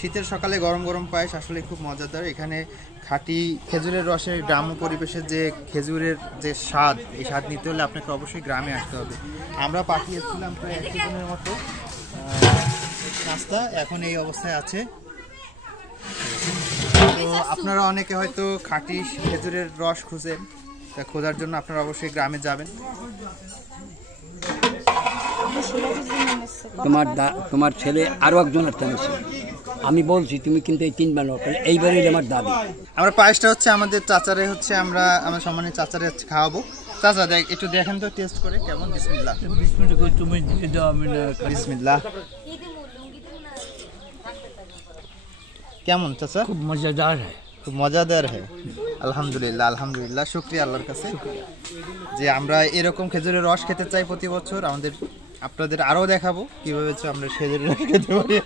শীতের সকালে গরম গরম পায়েস আসলে খুব মজাদার। এখানে খাঁটি খেজুরের রসের গ্রাম্য পরিবেশের যে খেজুরের যে স্বাদ, এই স্বাদ নিতে হলে আপনাকে অবশ্যই গ্রামে আসতে হবে। আমরা পাঠিয়েছিলাম প্রায় 1 জনের মতো নাস্তা, এখন এই অবস্থায় আছে। তো আপনারা অনেকে হয়তো খাঁটি খেজুরের রস খুঁজেন, তা খোঁজার জন্য আপনারা অবশ্যই গ্রামে যাবেন। তোমার ছেলে আরো একজন আছে, আমি বলছি তুমি কিন্তু এই 3 বার এইবারই আমার দাবি। আমরা পায়েসটা হচ্ছে আমাদের চাচারে হচ্ছে আমরা আমার সম্মানিত চাচারে খাওয়াবো। চাচা দেখ একটু দেখেন তো টেস্ট করে কেমন। বিসমিল্লাহ। তুমি দিয়ে দাও, আমি বিসমিল্লাহ। কেমন চাচা? খুব মজাদার হয়, খুব মজাদার হয়। আলহামদুলিল্লাহ, আলহামদুলিল্লাহ, শুকরিয়া আল্লাহর কাছে যে আমরা এরকম খেজুরের রস খেতে চাই প্রতি বছর। আপনাদের আরও দেখাবো কিভাবে আমরা খেজুরের রস খেতে পারি।